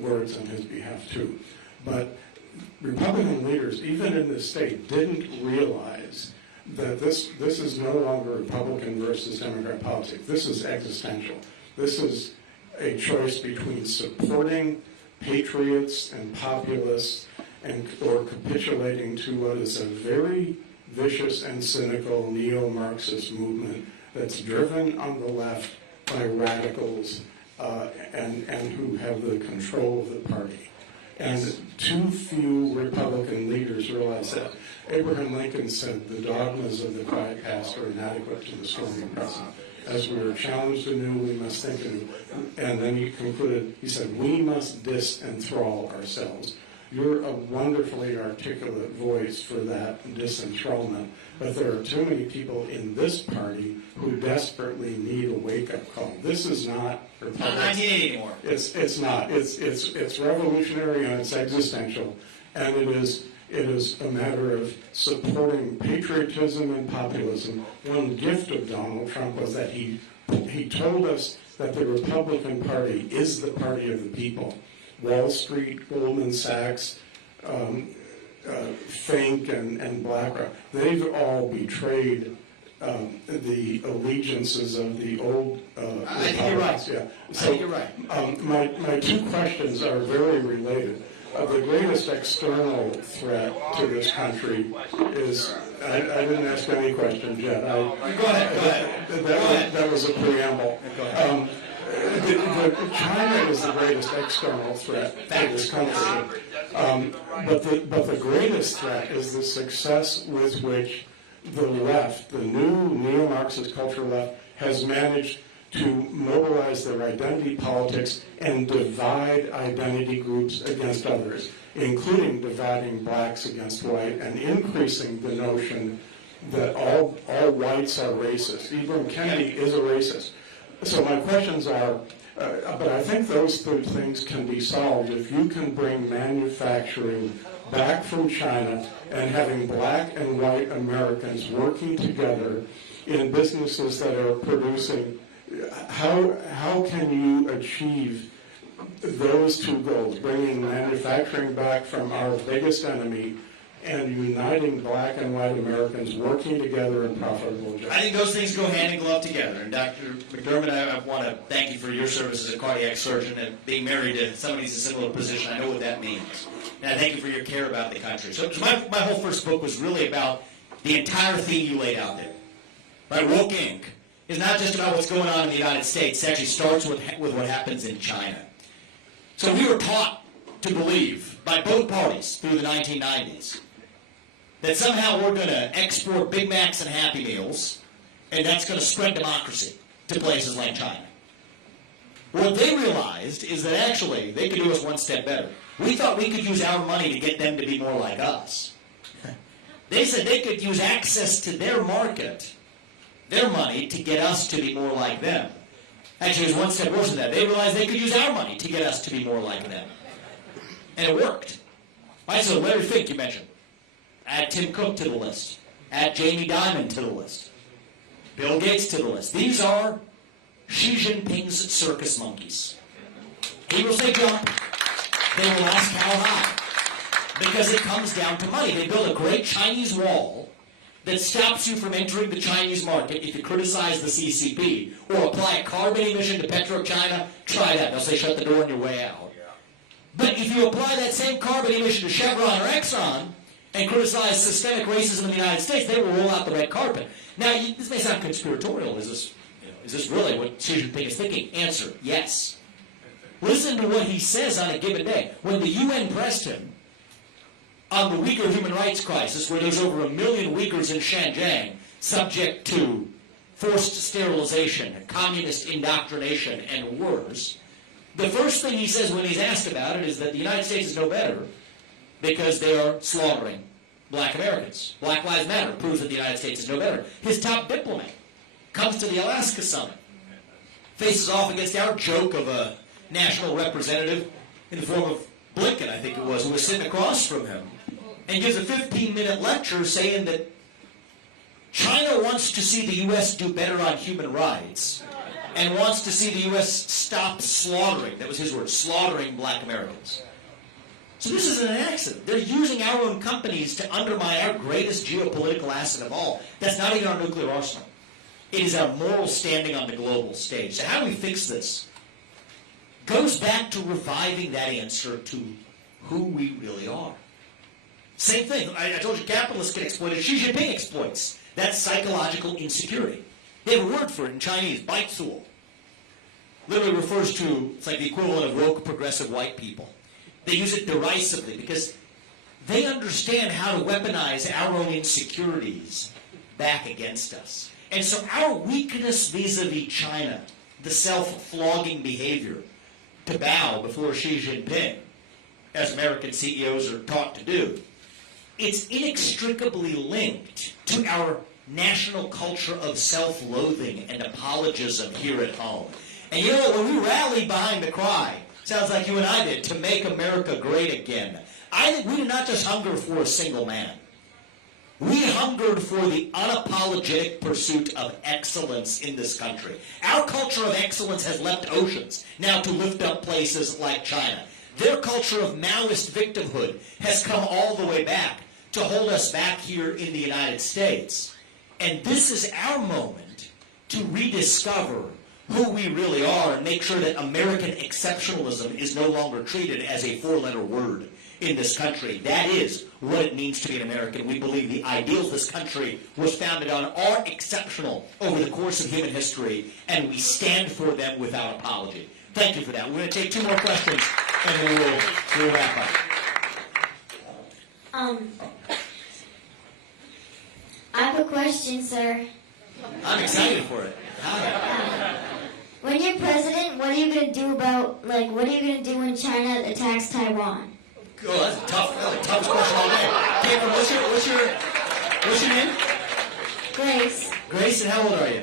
words on his behalf, too. But Republican leaders, even in this state, didn't realize that this is no longer Republican versus Democrat politics. This is existential. This is a choice between supporting patriots and populists or capitulating to what is a very vicious and cynical neo-Marxist movement that's driven on the left by radicals and who have the control of the party. And too few Republican leaders realize that. Abraham Lincoln said the dogmas of the quiet past are inadequate to the stormy present. As we are challenged anew, we must think anew. And then he concluded, he said, we must disenthrall ourselves. You're a wonderfully articulate voice for that disenthrallment, but there are too many people in this party who desperately need a wake-up call. This is not Republican. Not 1980 anymore. It's not. It's revolutionary and it's existential, and it is a matter of supporting patriotism and populism. One gift of Donald Trump was that he told us that the Republican Party is the party of the people. Wall Street, Goldman Sachs, Fink, and BlackRock, they've all betrayed the allegiances of the old I think you're right. Yeah. So, I think you're right. My two questions are very related. The greatest external threat to this country is, I didn't ask any questions yet. Go ahead. That was a preamble. China is the greatest external threat to this country. But the greatest threat is the success with which the left, the new neo-Marxist culture left, has managed to mobilize their identity politics and divide identity groups against others, including dividing blacks against white and increasing the notion that all whites are racist. Ibram Kennedy is a racist. So my questions are, but I think those two things can be solved if you can bring manufacturing back from China and having black and white Americans working together in businesses that are producing. How can you achieve those two goals, bringing manufacturing back from our biggest enemy and uniting black and white Americans working together in profitable jobs? I think those things go hand in glove together. And Dr. McDermott, I want to thank you for your service as a cardiac surgeon and being married to somebody who's in a similar position. I know what that means. And I thank you for your care about the country. So my whole first book was really about the entire theme you laid out there. Right? Woke Inc. is not just about what's going on in the United States. It actually starts with what happens in China. So we were taught to believe by both parties through the 1990s that somehow we're going to export Big Macs and Happy Meals, and that's going to spread democracy to places like China. What they realized is that actually they could do us one step better. We thought we could use our money to get them to be more like us. They said they could use access to their market, their money, to get us to be more like them. Actually, it was one step worse than that. They realized they could use our money to get us to be more like them. And it worked. Right, so Larry Fink, you mentioned. Add Tim Cook to the list. Add Jamie Dimon to the list. Bill Gates to the list. These are Xi Jinping's circus monkeys. He will say jump. They will ask how high. Because it comes down to money. They build a great Chinese wall that stops you from entering the Chinese market if you criticize the CCP or apply a carbon emission to PetroChina. Try that. They'll say shut the door on your way out. But if you apply that same carbon emission to Chevron or Exxon and criticize systemic racism in the United States, they will roll out the red carpet. Now, this may sound conspiratorial. Is this really what Xi Jinping is thinking? Answer, yes. Listen to what he says on a given day. When the UN pressed him on the Uyghur human rights crisis, where there's over 1 million Uyghurs in Xinjiang subject to forced sterilization, communist indoctrination, and wars, the first thing he says when he's asked about it is that the United States is no better because they are slaughtering black Americans. Black Lives Matter proves that the United States is no better. His top diplomat comes to the Alaska summit, faces off against our joke of a national representative in the form of Blinken, I think it was, who was sitting across from him, and gives a 15-minute lecture saying that China wants to see the U.S. do better on human rights and wants to see the U.S. stop slaughtering, that was his word, slaughtering black Americans. So this isn't an accident. They're using our own companies to undermine our greatest geopolitical asset of all. That's not even our nuclear arsenal. It is our moral standing on the global stage. So how do we fix this? Goes back to reviving that answer to who we really are. Same thing. I told you capitalists can exploit it. Xi Jinping exploits. That's psychological insecurity. They have a word for it in Chinese, baizhu. Literally refers to, it's like the equivalent of woke progressive white people. They use it derisively because they understand how to weaponize our own insecurities back against us. And so our weakness vis-a-vis China, the self-flogging behavior, to bow before Xi Jinping, as American CEOs are taught to do, it's inextricably linked to our national culture of self-loathing and apologism here at home. And you know, when we rallied behind the cry, sounds like you and I did, to make America great again, I think we did not just hunger for a single man. We hungered for the unapologetic pursuit of excellence in this country. Our culture of excellence has leapt oceans now to lift up places like China. Their culture of Maoist victimhood has come all the way back to hold us back here in the United States. And this is our moment to rediscover who we really are and make sure that American exceptionalism is no longer treated as a four-letter word in this country. That is what it means to be an American. We believe the ideals of this country was founded on are exceptional over the course of human history, and we stand for them without apology. Thank you for that. We're going to take 2 more questions, and then we'll wrap up. I have a question, sir. I'm excited for it. Hi. When you're president, what are you going to do about, what are you going to do when China attacks Taiwan? Oh, that's a toughest question all day. Cameron, what's your name? Grace, Grace, and how old are you?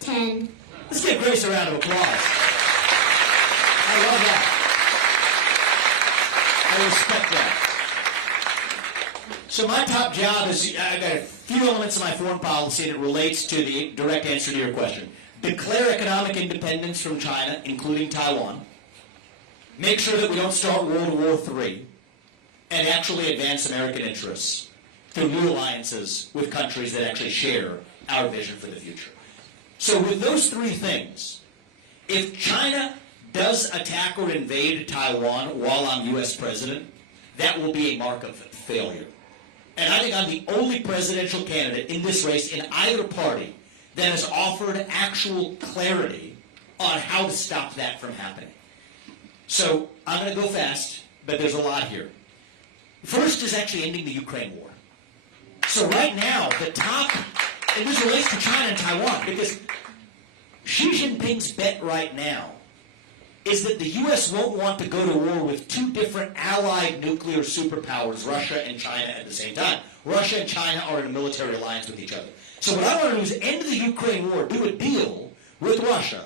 10. Let's give Grace a round of applause. I love that. I respect that. So my top job is, I got a few elements of my foreign policy that relates to the direct answer to your question. Declare economic independence from China, including Taiwan. Make sure that we don't start World War III. And actually advance American interests through new alliances with countries that actually share our vision for the future. So with those three things, if China does attack or invade Taiwan while I'm U.S. president, that will be a mark of failure. And I think I'm the only presidential candidate in this race in either party that has offered actual clarity on how to stop that from happening. So I'm going to go fast, but there's a lot here. First is actually ending the Ukraine war. So right now, the top, and this relates to China and Taiwan, because Xi Jinping's bet right now is that the U.S. won't want to go to war with two different allied nuclear superpowers, Russia and China, at the same time. Russia and China are in a military alliance with each other. So what I want to do is end the Ukraine war, do a deal with Russia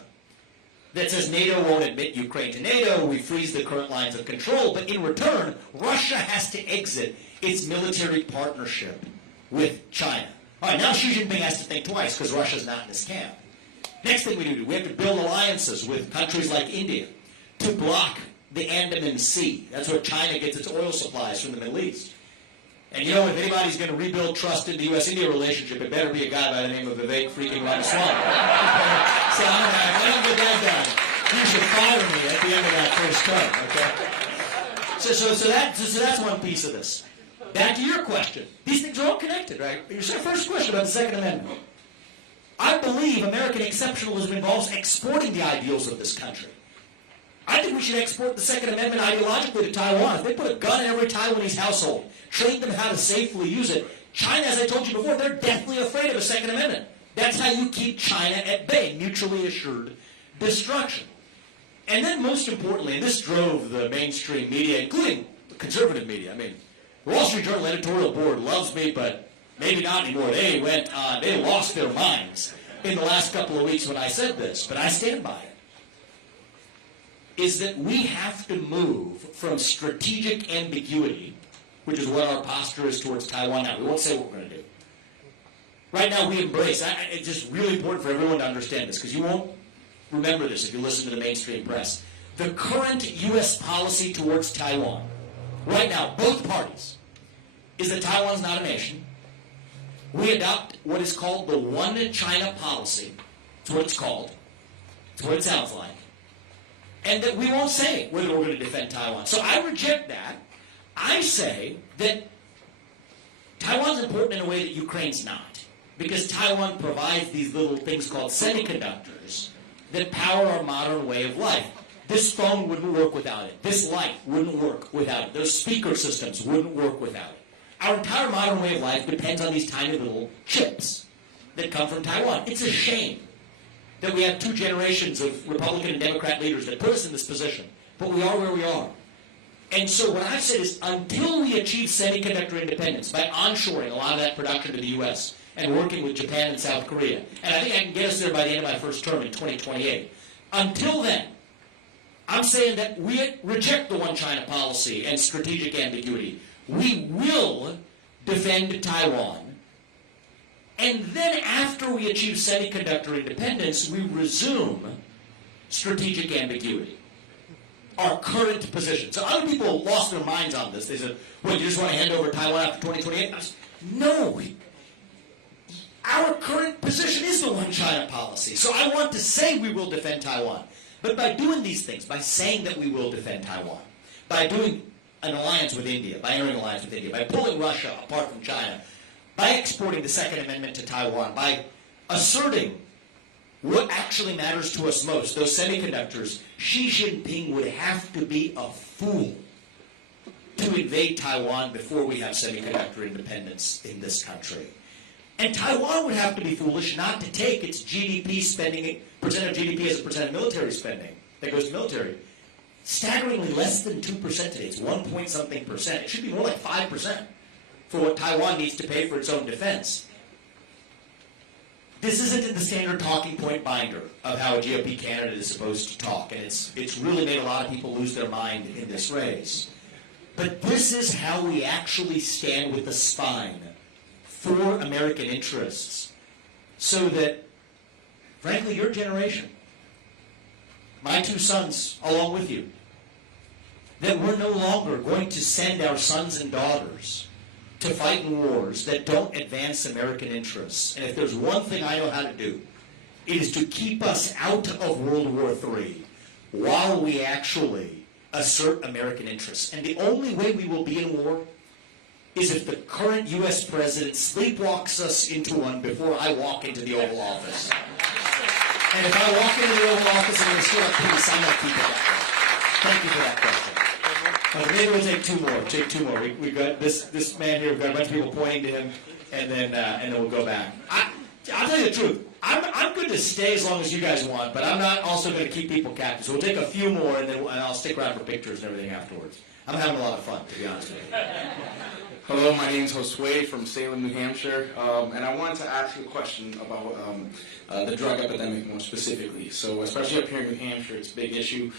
that says NATO won't admit Ukraine to NATO, we freeze the current lines of control, but in return, Russia has to exit its military partnership with China. All right, now Xi Jinping has to think twice because Russia's not in this camp. Next thing we do, we have to build alliances with countries like India to block the Andaman Sea. That's where China gets its oil supplies from the Middle East. And you know, if anybody's going to rebuild trust in the U.S.-India relationship, it better be a guy by the name of Vivek freaking Ramaswamy. So if I don't get that done, you should fire me at the end of that first term, okay? So that's one piece of this. Back to your question. These things are all connected, right? Your first question about the Second Amendment. I believe American exceptionalism involves exporting the ideals of this country. I think we should export the Second Amendment ideologically to Taiwan. If they put a gun in every Taiwanese household, train them how to safely use it, China, as I told you before, they're deathly afraid of a Second Amendment. That's how you keep China at bay, mutually assured destruction. And then most importantly, and this drove the mainstream media, including the conservative media. I mean, the Wall Street Journal editorial board loves me, but maybe not anymore. They lost their minds in the last couple of weeks when I said this, but I stand by it. Is that we have to move from strategic ambiguity, which is what our posture is towards Taiwan now. We won't say what we're going to do. Right now we embrace, it's just really important for everyone to understand this, because you won't remember this if you listen to the mainstream press. The current U.S. policy towards Taiwan, right now, both parties, is that Taiwan's not a nation. We adopt what is called the One China policy. That's what it's called. That's what it sounds like. And that we won't say whether we're going to defend Taiwan. So I reject that. I say that Taiwan's important in a way that Ukraine's not. Because Taiwan provides these little things called semiconductors that power our modern way of life. This phone wouldn't work without it. This light wouldn't work without it. Those speaker systems wouldn't work without it. Our entire modern way of life depends on these tiny little chips that come from Taiwan. It's a shame that we have two generations of Republican and Democrat leaders that put us in this position. But we are where we are. And so what I've said is until we achieve semiconductor independence by onshoring a lot of that production to the U.S. and working with Japan and South Korea, and I think I can get us there by the end of my first term in 2028, until then, I'm saying that we reject the One China policy and strategic ambiguity. We will defend Taiwan. And then after we achieve semiconductor independence, we resume strategic ambiguity, our current position. So other people lost their minds on this. They said, well, you just want to hand over Taiwan after 2028? No. Our current position is the One China policy. So I want to say we will defend Taiwan. But by doing these things, by saying that we will defend Taiwan, by doing an alliance with India, by entering an alliance with India, by pulling Russia apart from China, by exporting the Second Amendment to Taiwan, by asserting what actually matters to us most, those semiconductors, Xi Jinping would have to be a fool to invade Taiwan before we have semiconductor independence in this country. And Taiwan would have to be foolish not to take its GDP spending, percent of GDP as a percent of military spending that goes to military. Staggeringly less than 2% today. It's 1-point-something%. It should be more like 5% for what Taiwan needs to pay for its own defense. This isn't in the standard talking point binder of how a GOP candidate is supposed to talk, and it's really made a lot of people lose their mind in this race. But this is how we actually stand with the spine for American interests, so that, frankly, your generation, my 2 sons along with you, that we're no longer going to send our sons and daughters to fight in wars that don't advance American interests. And if there's one thing I know how to do, it is to keep us out of World War III while we actually assert American interests. And the only way we will be in war is if the current U.S. president sleepwalks us into one before I walk into the Oval Office. And if I walk into the Oval Office, I'm going to steal up peace. I'm going to keep it that way. Thank you for that question. Maybe we'll take 2 more. Take 2 more. We've got this man here. We've got a bunch of people pointing to him, and then we'll go back. I'll tell you the truth. I'm good to stay as long as you guys want, but I'm not also going to keep people captive. So we'll take a few more, and then I'll stick around for pictures and everything afterwards. I'm having a lot of fun, to be honest with you. Hello, my name is Josue from Salem, New Hampshire, and I wanted to ask you a question about the drug epidemic more specifically. So, especially up here in New Hampshire, it's a big issue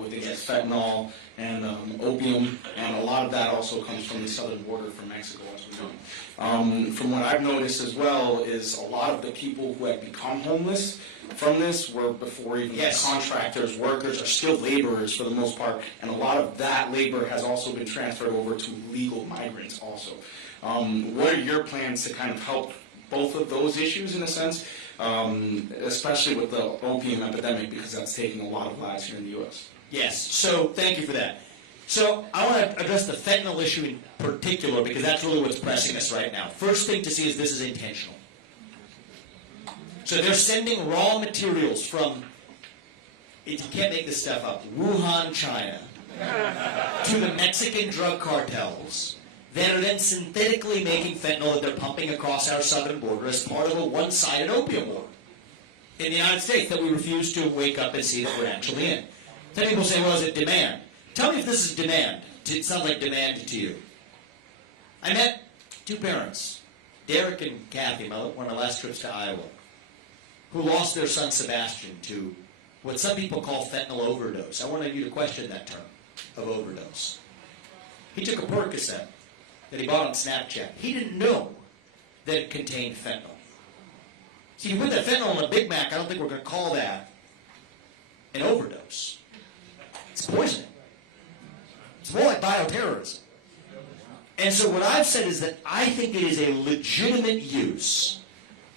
with against fentanyl and opium, and a lot of that also comes from the southern border from Mexico, as we know. From what I've noticed as well is a lot of the people who have become homeless from this were before even contractors, workers, are still laborers for the most part, and a lot of that labor has also been transferred over to legal migrants also. What are your plans to kind of help both of those issues in a sense, especially with the opium epidemic, because that's taking a lot of lives here in the U.S.? Yes, so thank you for that. So I want to address the fentanyl issue in particular because that's really what's pressing us right now. First thing to see is this is intentional. So they're sending raw materials from, you can't make this stuff up, Wuhan, China, to the Mexican drug cartels that are then synthetically making fentanyl that they're pumping across our southern border as part of a one-sided opium war in the United States that we refuse to wake up and see that we're actually in. Some people say, well, is it demand? Tell me if this is demand. It sounds like demand to you. I met 2 parents, Derek and Kathy, one of my last trips to Iowa, who lost their son Sebastian to what some people call fentanyl overdose. I wanted you to question that term of overdose. He took a Percocet that he bought on Snapchat. He didn't know that it contained fentanyl. See, you put that fentanyl in a Big Mac, I don't think we're going to call that an overdose. It's poisoning. It's more like bioterrorism. And so what I've said is that I think it is a legitimate use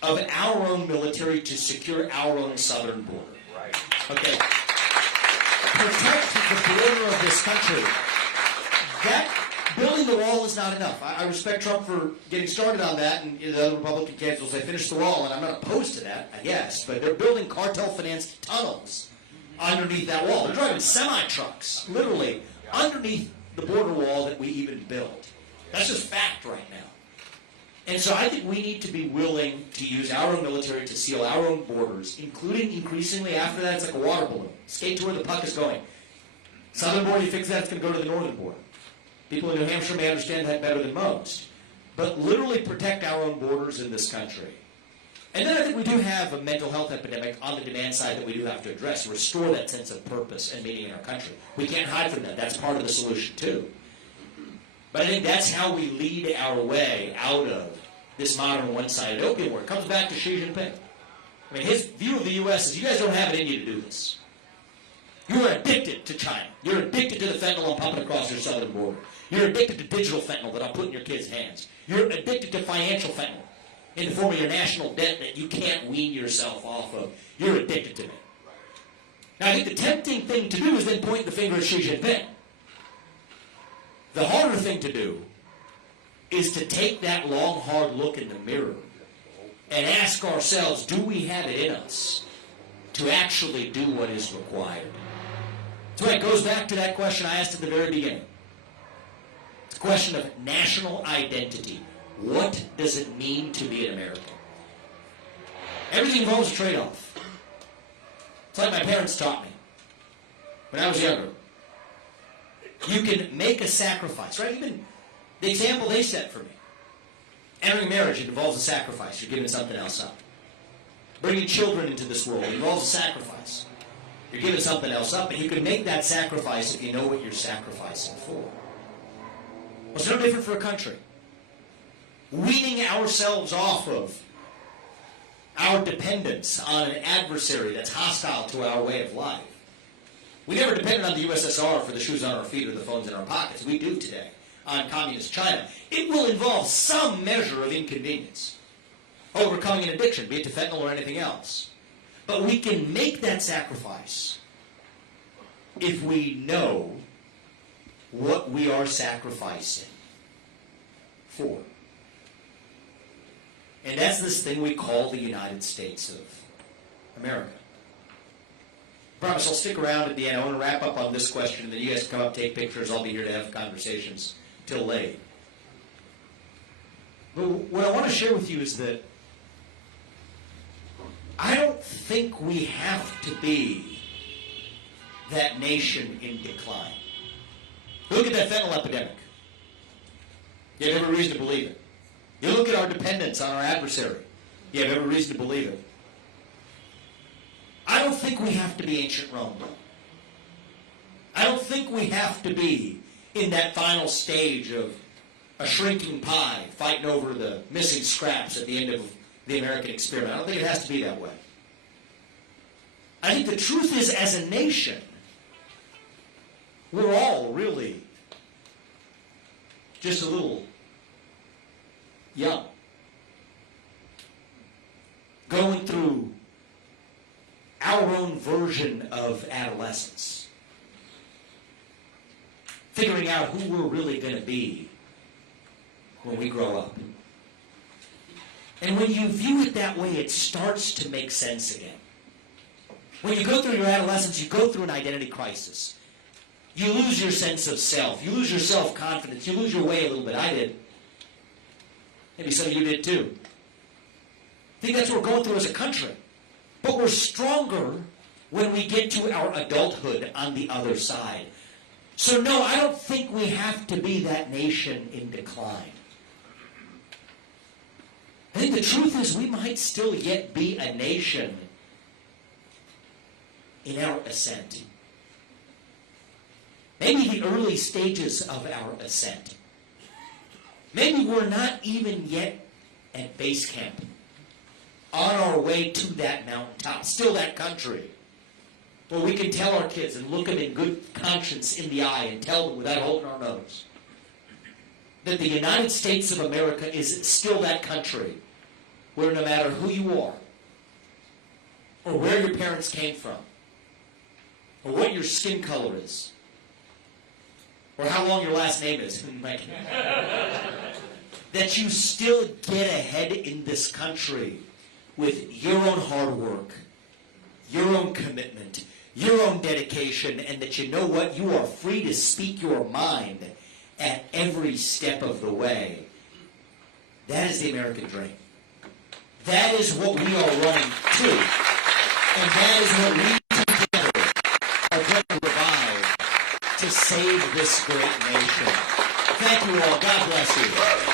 of our own military to secure our own southern border. Right. Okay. Protect the border of this country. That building the wall is not enough. I respect Trump for getting started on that, and the other Republican candidates will say, finish the wall, and I'm not opposed to that, I guess, but they're building cartel-financed tunnels underneath that wall. They're driving semi-trucks, literally, underneath the border wall that we even built. That's just fact right now. And so I think we need to be willing to use our own military to seal our own borders, including increasingly after that, it's like a water balloon. Skate to where the puck is going. Southern border, you fix that, it's going to go to the northern border. People in New Hampshire may understand that better than most. But literally protect our own borders in this country. And then I think we do have a mental health epidemic on the demand side that we do have to address, restore that sense of purpose and meaning in our country. We can't hide from that. That's part of the solution, too. But I think that's how we lead our way out of this modern one-sided opium war. It comes back to Xi Jinping. I mean, his view of the U.S. is you guys don't have it in you to do this. You're addicted to China. You're addicted to the fentanyl I'm pumping across your southern border. You're addicted to digital fentanyl that I'm putting in your kids' hands. You're addicted to financial fentanyl in the form of your national debt that you can't wean yourself off of. You're addicted to it. Now, I think the tempting thing to do is then point the finger at Xi Jinping. The harder thing to do is to take that long, hard look in the mirror and ask ourselves, do we have it in us to actually do what is required? So it goes back to that question I asked at the very beginning. It's a question of national identity. What does it mean to be an American? Everything involves a trade-off. It's like my parents taught me when I was younger. You can make a sacrifice, right? Even the example they set for me. Entering marriage, it involves a sacrifice. You're giving something else up. Bringing children into this world involves a sacrifice. You're giving something else up, and you can make that sacrifice if you know what you're sacrificing for. Well, it's no different for a country. Weaning ourselves off of our dependence on an adversary that's hostile to our way of life. We never depended on the USSR for the shoes on our feet or the phones in our pockets. We do today on communist China. It will involve some measure of inconvenience. Overcoming an addiction, be it to fentanyl or anything else. But we can make that sacrifice if we know what we are sacrificing for. And that's this thing we call the United States of America. I promise I'll stick around at the end. I want to wrap up on this question, and then you guys can come up, take pictures. I'll be here to have conversations till late. But what I want to share with you is that I don't think we have to be that nation in decline. Look at that fentanyl epidemic. You have every reason to believe it. You look at our dependence on our adversary. You have every reason to believe it. I don't think we have to be ancient Rome. I don't think we have to be in that final stage of a shrinking pie, fighting over the missing scraps at the end of the American experiment. I don't think it has to be that way. I think the truth is, as a nation, we're all really just a little young, going through our own version of adolescence, figuring out who we're really going to be when we grow up. And when you view it that way, it starts to make sense again. When you go through your adolescence, you go through an identity crisis. You lose your sense of self. You lose your self-confidence. You lose your way a little bit. I did. Maybe some of you did too. I think that's what we're going through as a country. But we're stronger when we get to our adulthood on the other side. So no, I don't think we have to be that nation in decline. I think the truth is we might still yet be a nation in our ascent. Maybe the early stages of our ascent. Maybe we're not even yet at base camp, on our way to that mountaintop, still that country, where we can tell our kids and look them in good conscience in the eye and tell them without holding our nose that the United States of America is still that country where no matter who you are, or where your parents came from, or what your skin color is, or how long your last name is, that you still get ahead in this country with your own hard work, your own commitment, your own dedication, and that you know what? You are free to speak your mind at every step of the way. That is the American dream. That is what we are running to. And that is what we together are going to revive to save this great nation. Thank you all. God bless you.